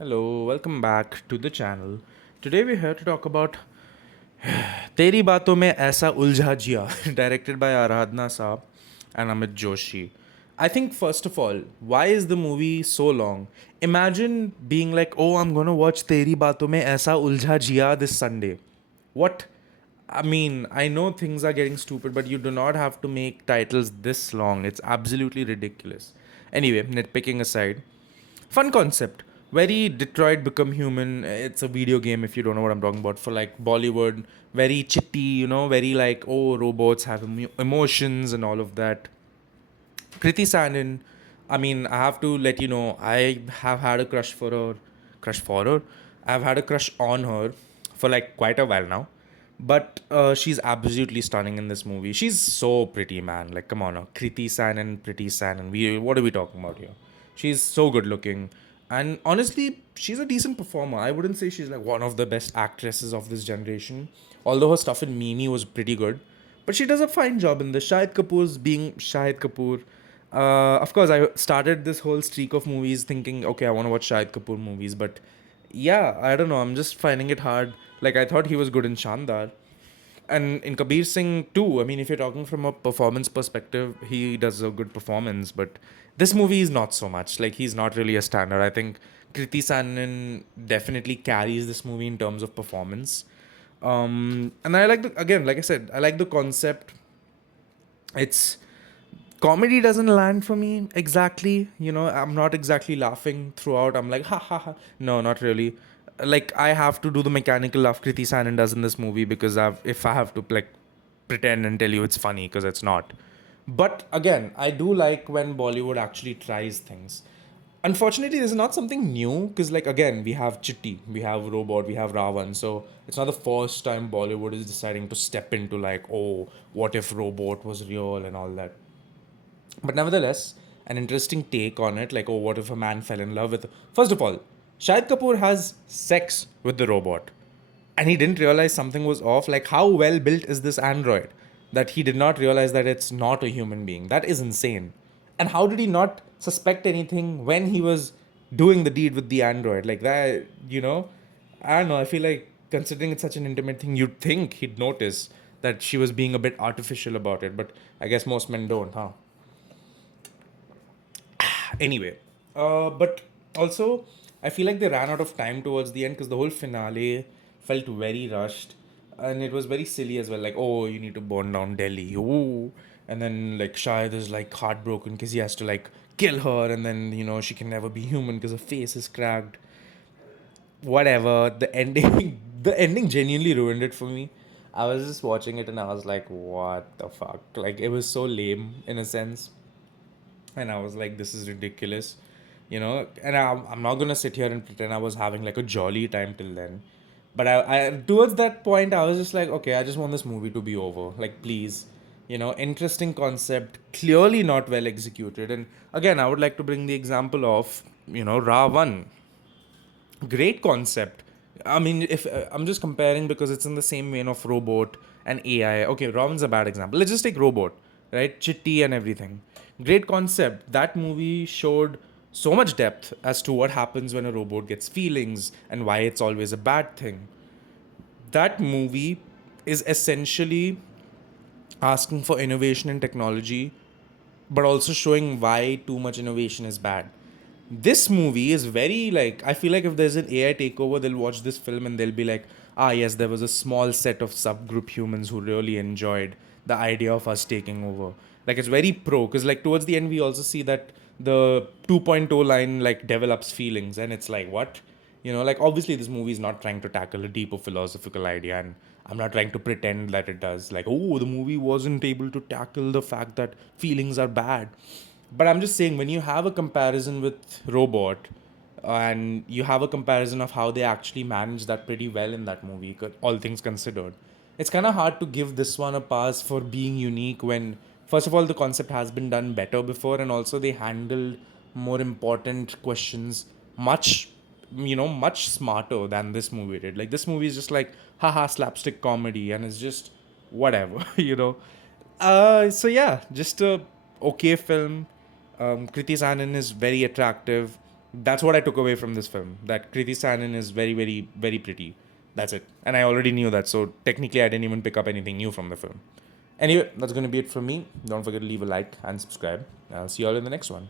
Hello, welcome back to the channel. Today we're here to talk about तेरी बातों में ऐसा उलझा जिया directed by Aradhana Saab and Amit Joshi. I think first of all, why is the movie so long? Imagine being like, oh, I'm gonna watch तेरी बातों में ऐसा उलझा जिया this Sunday. What? I mean, I know things are getting stupid, but you do not have to make titles this long. It's absolutely ridiculous. Anyway, nitpicking aside, fun concept. Very Detroit Become Human. It's a video game if you don't know what I'm talking about. For like Bollywood, very chitty, very like, oh, robots have emotions and all of that. Kriti Sanon, I mean, I have to let you know, I have had a crush for her. Crush for her? I've had a crush on her for like quite a while now. But she's absolutely stunning in this movie. She's so pretty, man. Like, come on now. Kriti Sanon, Pretty Sanon. What are we talking about here? She's so good looking. And honestly, she's a decent performer. I wouldn't say she's like one of the best actresses of this generation. Although her stuff in Mimi was pretty good. But she does a fine job in this. Shahid Kapoor's being Shahid Kapoor. Of course, I started this whole streak of movies thinking, okay, I want to watch Shahid Kapoor movies. But yeah, I don't know. I'm just finding it hard. Like, I thought he was good in Shandar. And in Kabir Singh too, I mean, if you're talking from a performance perspective, he does a good performance. But this movie is not so much. Like, he's not really a standard. I think Kriti Sanon definitely carries this movie in terms of performance. And I like again, like I said, I like the concept. It's comedy doesn't land for me exactly. I'm not exactly laughing throughout. I'm like, ha ha ha. No, not really. Like, I have to do the mechanical laugh Kriti Sanon does in this movie because if I have to like pretend and tell you it's funny because it's not. But again, I do like when Bollywood actually tries things. Unfortunately, this is not something new because, like, again, we have Chitti, we have Robot, we have Ravan. So it's not the first time Bollywood is deciding to step into, like, oh, what if Robot was real and all that. But nevertheless, an interesting take on it, like, oh, what if a man fell in love with. First of all, Shahid Kapoor has sex with the robot and he didn't realize something was off. Like, how well built is this android that he did not realize that it's not a human being? That is insane. And how did he not suspect anything when he was doing the deed with the android? Like that, I don't know. I feel like considering it's such an intimate thing, you'd think he'd notice that she was being a bit artificial about it. But I guess most men don't, huh? Anyway, but also, I feel like they ran out of time towards the end because the whole finale felt very rushed and it was very silly as well. Like, oh, you need to burn down Delhi. Ooh. And then, like, Shahid is like heartbroken because he has to like kill her, and then, she can never be human because her face is cracked. Whatever. The ending, the ending genuinely ruined it for me. I was just watching it and I was like, what the fuck? Like, it was so lame in a sense, and I was like, this is ridiculous, And I'm not gonna sit here and pretend I was having like a jolly time till then, but I towards that point I was just like, okay, I just want this movie to be over. Like, please, interesting concept, clearly not well executed. And again, I would like to bring the example of Ravan. Great concept. I mean, if I'm just comparing because it's in the same vein of Robot and AI. Okay, Robin's a bad example. Let's just take Robot, right? Chitty and everything. Great concept. That movie showed so much depth as to what happens when a robot gets feelings and why it's always a bad thing. That movie is essentially asking for innovation in technology, but also showing why too much innovation is bad. This movie is very like, I feel like if there's an AI takeover, they'll watch this film and they'll be like, ah, yes, there was a small set of subgroup humans who really enjoyed the idea of us taking over. Like, it's very pro because, like, towards the end, we also see that the 2.0 line like develops feelings, and it's like, what? Like, obviously this movie is not trying to tackle a deeper philosophical idea, and I'm not trying to pretend that it does. Like, oh, the movie wasn't able to tackle the fact that feelings are bad. But I'm just saying, when you have a comparison with Robot, and you have a comparison of how they actually managed that pretty well in that movie, all things considered, it's kind of hard to give this one a pass for being unique when, first of all, the concept has been done better before, and also they handled more important questions much smarter than this movie did. Like, this movie is just like, haha, slapstick comedy, and it's just whatever, So yeah, just a okay film. Kriti Sanon is very attractive. That's what I took away from this film. That Kriti Sanon is very, very, very pretty. That's it. And I already knew that, so technically I didn't even pick up anything new from the film. Anyway, that's going to be it from me. Don't forget to leave a like and subscribe. I'll see you all in the next one.